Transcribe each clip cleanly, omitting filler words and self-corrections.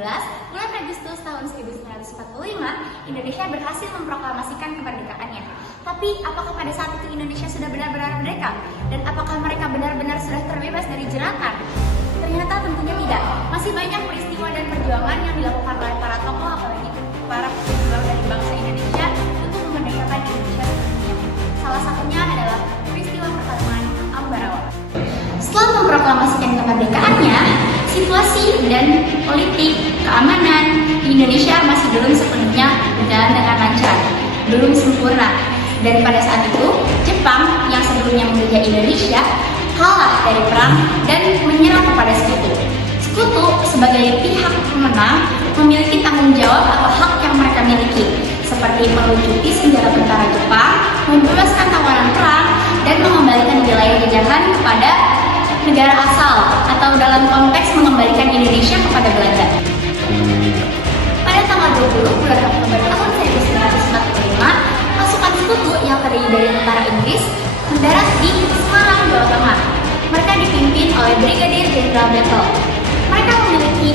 bulan Agustus tahun 1945, Indonesia berhasil memproklamasikan kemerdekaannya. Tapi apakah pada saat itu Indonesia sudah benar-benar merdeka? Dan apakah mereka benar-benar sudah terbebas dari jeratan? Ternyata tentunya tidak. Masih banyak peristiwa dan perjuangan yang dilakukan oleh para tokoh, apalagi para pejuang dari bangsa Indonesia untuk memerdekakan Indonesia sepenuhnya. Salah satunya adalah peristiwa pertarungan Ambarawa. Setelah memproklamasikan kemerdekaannya, situasi dan politik keamanan di Indonesia masih belum sepenuhnya berjalan dengan lancar, belum sempurna. Dan pada saat itu, Jepang yang sebelumnya menjajah Indonesia kalah dari perang dan menyerang kepada Sekutu. Sekutu sebagai pihak pemenang memiliki tanggung jawab atau hak yang mereka miliki, seperti melucuti senjata tentara Jepang, membebaskan tawanan perang, dan mengembalikan wilayah jajahan kepada negara asal, atau dalam konteks mengembalikan Indonesia kepada Belanda. Pada tanggal 20 bulan Oktober tahun 1945, pasukan Sekutu yang terdiri dari tentara Inggris mendarat di Semarang, Jawa Tengah. Mereka dipimpin oleh Brigadir Jenderal Battle. Mereka memiliki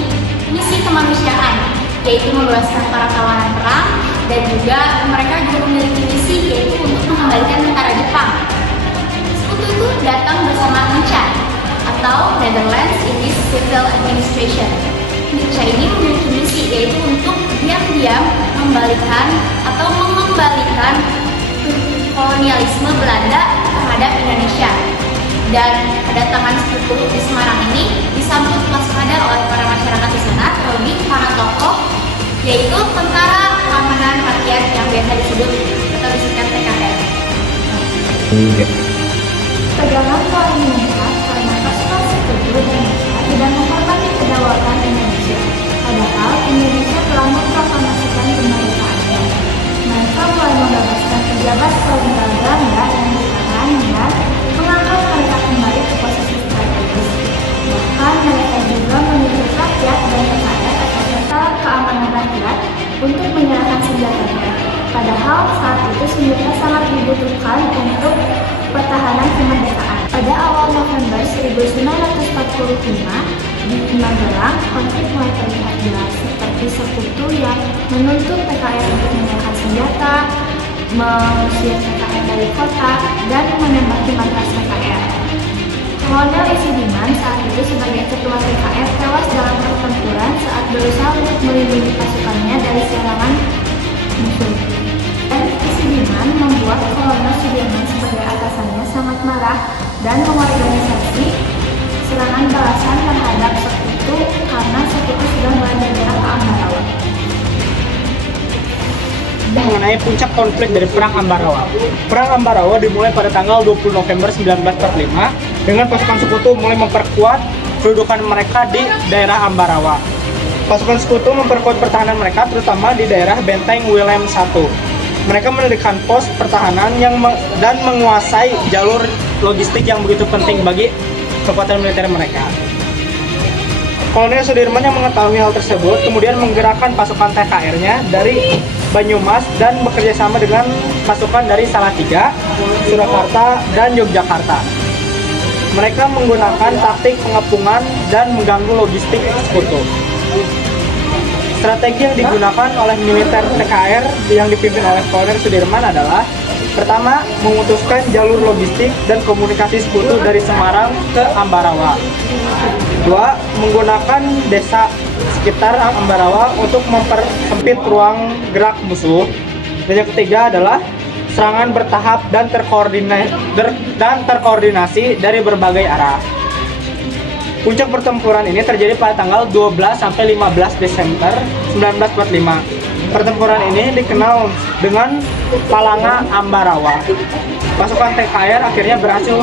misi kemanusiaan, yaitu membebaskan para tawanan perang, dan juga mereka memiliki misi yaitu untuk mengembalikan tentara Jepang. Sekutu itu datang bersama NICA atau Netherlands Indies Civil Administration. NICA ini memiliki misi yaitu untuk diam-diam mengembalikan kolonialisme Belanda terhadap Indonesia. Dan kedatangan Sekutu di Semarang ini disambut waspada oleh para masyarakat di sana, terlebih para tokoh, yaitu Tentara Keamanan Rakyat yang biasa disebut atau disingkat TKR. Tegangan Indonesia karena pasukan Sekutu dan NICA tidak menghormati kedaulatan Indonesia. Padahal Indonesia telah memproklamasikan kemerdekaannya. Mereka mulai membebaskan pejabat kolonial Belanda yang ditahan dan mengangkat mereka kembali ke posisi strategis. Bahkan mereka juga menyuruh rakyat dan TKR atau Tentara Keamanan Rakyat untuk menyerahkan senjatanya. Padahal saat itu senjata sangat dibutuhkan untuk pertahanan kemerdekaan. Pada awal November 1945 di Magelang, konflik mulai terlihat jelas, seperti Sekutu yang menuntut PKR untuk menyerahkan senjata, mengusir PKR dari kota, dan menembaki markas PKR. Kolonel Isidiman saat itu sebagai ketua PKR tewas dalam pertempuran saat berusaha untuk melindungi pasukannya dari serangan musuh. Dan Isidiman membuat Kolonel Sudirman sebagai atasannya sangat marah dan mengorganisasi serangan balasan terhadap Sekutu karena Sekutu sudah mulai bergerak ke Ambarawa. Mengenai puncak konflik dari Perang Ambarawa. Perang Ambarawa dimulai pada tanggal 20 November 1945 dengan pasukan Sekutu mulai memperkuat kedudukan mereka di daerah Ambarawa. Pasukan Sekutu memperkuat pertahanan mereka terutama di daerah Benteng Wilhelm I. Mereka mendirikan pos pertahanan dan menguasai jalur logistik yang begitu penting bagi kekuatan militer mereka. Kolonel Sudirman yang mengetahui hal tersebut kemudian menggerakkan pasukan TKR-nya dari Banyumas dan bekerja sama dengan pasukan dari Salatiga, Surakarta, dan Yogyakarta. Mereka menggunakan taktik pengepungan dan mengganggu logistik Sekutu. Strategi yang digunakan oleh militer TKR yang dipimpin oleh Kolonel Sudirman adalah: pertama, memutuskan jalur logistik dan komunikasi Sekutu dari Semarang ke Ambarawa. Dua, menggunakan desa sekitar Ambarawa untuk mempersempit ruang gerak musuh. Dan yang ketiga adalah serangan bertahap dan terkoordinasi dari berbagai arah. Puncak pertempuran ini terjadi pada tanggal 12 sampai 15 Desember 1945. Pertempuran ini dikenal dengan Palanga Ambarawa. Pasukan TKR akhirnya berhasil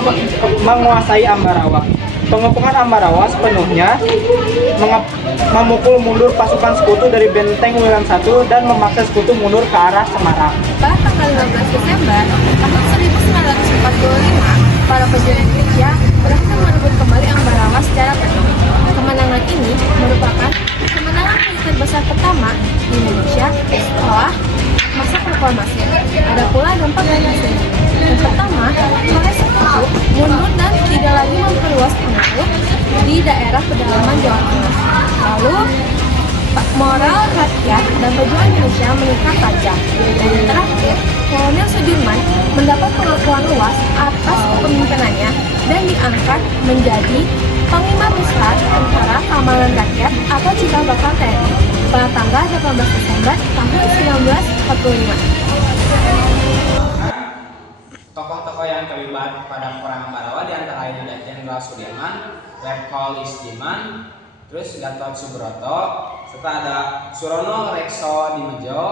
menguasai Ambarawa. Pengepungan Ambarawa sepenuhnya memukul mundur pasukan Sekutu dari Benteng Wilhelm I dan memaksa Sekutu mundur ke arah Semarang. Pada tanggal 15 Desember tahun 1945, para pejuang Indonesia berhasil merebut kembali Ambarawa secara penuh. Kemenangan ini merupakan kemenangan militer besar pertama di Indonesia setelah masa proklamasi. Ada pula dampak dari hasilnya. Yang pertama, Kolonel Sekutu mundur dan tidak lagi memperluas pengaruh di daerah pedalaman Jawa Tengah. Lalu, moral rakyat dan pejuang Indonesia meningkat tajam. Dan terakhir, Kolonel Sudirman mendapat pengakuan luas atas kepemimpinannya dan diangkat menjadi Panglima Besar Tentara Keamanan Rakyat atau cikal bakal TNI pada tanggal 18 Desember tahun 1945. Tokoh-tokoh yang terlibat pada Perang Ambarawa diantara lain Jenderal Sudirman, Letkol Istiman, terus Gatot Subroto, serta ada Surono Rekso Dimejo,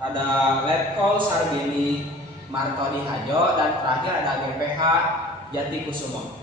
ada Letkol Sarbini Marto Dihajo, dan terakhir ada GPH Jatikusumo.